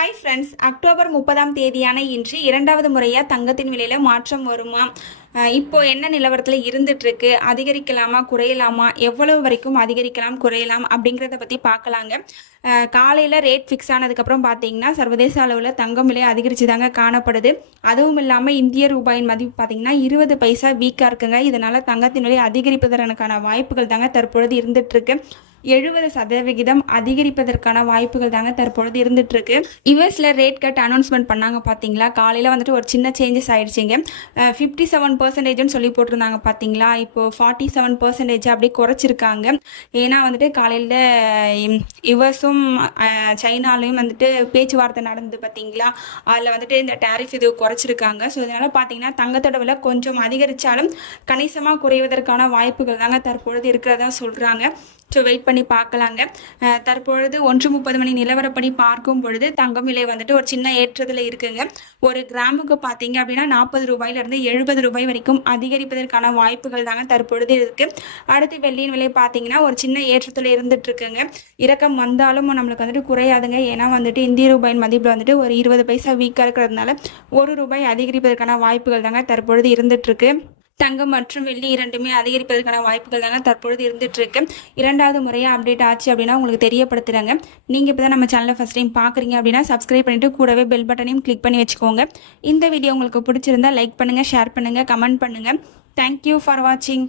Hi friends, October 30ஆம் தேதியான இன்று இரண்டாவது முறையாக தங்கத்தின் விலையில் மாற்றம் வருமா? இப்போ என்ன நிலவரத்தில் இருந்துகிட்ருக்கு? அதிகரிக்கலாமா, குறையலாமா, எவ்வளவு வரைக்கும் அதிகரிக்கலாம், குறையலாம் அப்படிங்கிறத பற்றி பார்க்கலாங்க. காலையில் ரேட் ஃபிக்ஸ் ஆனதுக்கப்புறம் பார்த்தீங்கன்னா சர்வதேச அளவில் தங்கம் விலை அதிகரித்து தாங்க காணப்படுது. அதுவும் இல்லாமல் இந்திய ரூபாயின் மதிப்பு பார்த்தீங்கன்னா 20 பைசா வீக்காக இருக்குங்க. இதனால் தங்கத்தின் விலை அதிகரிப்பதற்கான வாய்ப்புகள் தாங்க தற்பொழுது இருந்துகிட்ருக்கு. 70% அதிகரிப்பதற்கான வாய்ப்புகள் தாங்க தற்பொழுது இருந்துட்டு இருக்கு. யூஎஸ்ல ரேட் கட் அனௌன்ஸ்மெண்ட் பண்ணாங்க பார்த்தீங்களா? காலையில் வந்துட்டு ஒரு சின்ன சேஞ்சஸ் ஆயிடுச்சிங்க. 57% சொல்லி போட்டிருந்தாங்க பார்த்தீங்களா? இப்போ 47% அப்படியே குறைச்சிருக்காங்க. ஏன்னா வந்துட்டு காலையில் யுஎஸும் சைனாலையும் வந்துட்டு பேச்சுவார்த்தை நடந்தது பார்த்தீங்களா? அதில் வந்துட்டு இந்த டேரிஃப் இது குறைச்சிருக்காங்க. ஸோ இதனால் பார்த்தீங்கன்னா தங்கத்தோட விலை கொஞ்சம் அதிகரித்தாலும் கணிசமாக குறைவதற்கான வாய்ப்புகள் தாங்க தற்பொழுது இருக்கிறதா சொல்கிறாங்க. ஸோ வெயிட் பண்ணி பார்க்கலாங்க. தற்பொழுது 1:30 மணி நிலவரப்படி பார்க்கும் பொழுது தங்கம் விலை வந்துட்டு ஒரு சின்ன ஏற்றத்தில் இருக்குங்க. ஒரு கிராமுக்கு பார்த்தீங்க அப்படின்னா 40 ரூபாயிலிருந்து 70 ரூபாய் வரைக்கும் அதிகரிப்பதற்கான வாய்ப்புகள் தாங்க தற்பொழுது இருக்குது. அடுத்து வெள்ளியின் விலை பார்த்தீங்கன்னா ஒரு சின்ன ஏற்றத்தில் இருந்துட்டு இருக்குங்க. இறக்கம் வந்தாலும் நம்மளுக்கு வந்துட்டு குறையாதுங்க. ஏன்னா வந்துட்டு இந்திய ரூபாயின் மதிப்பில் வந்துட்டு ஒரு 20 பைசா வீக்காக இருக்கிறதுனால 1 ரூபாய் அதிகரிப்பதற்கான வாய்ப்புகள் தாங்க தற்பொழுது இருந்துகிட்ருக்கு. தங்கம் மற்றும் வெள்ளி இரண்டுமே அதிகரிப்பதற்கான வாய்ப்புகள் தாங்க தற்பொழுது இருந்துட்டு இருக்கு. இரண்டாவது முறையாக அப்டேட் ஆச்சு அப்படின்னா உங்களுக்கு தெரியப்படுத்துகிறாங்க. நீங்கள் இப்போ தான் நம்ம சேனலை ஃபஸ்ட் டைம் பார்க்குறீங்க அப்படின்னா சப்ஸ்கிரைப் பண்ணிவிட்டு கூடவே பெல் பட்டனையும் கிளிக் பண்ணி வச்சுக்கோங்க. இந்த வீடியோ உங்களுக்கு பிடிச்சிருந்தா லைக் பண்ணுங்கள், ஷேர் பண்ணுங்கள், கமெண்ட் பண்ணுங்கள். தேங்க்யூ ஃபார் வாட்சிங்.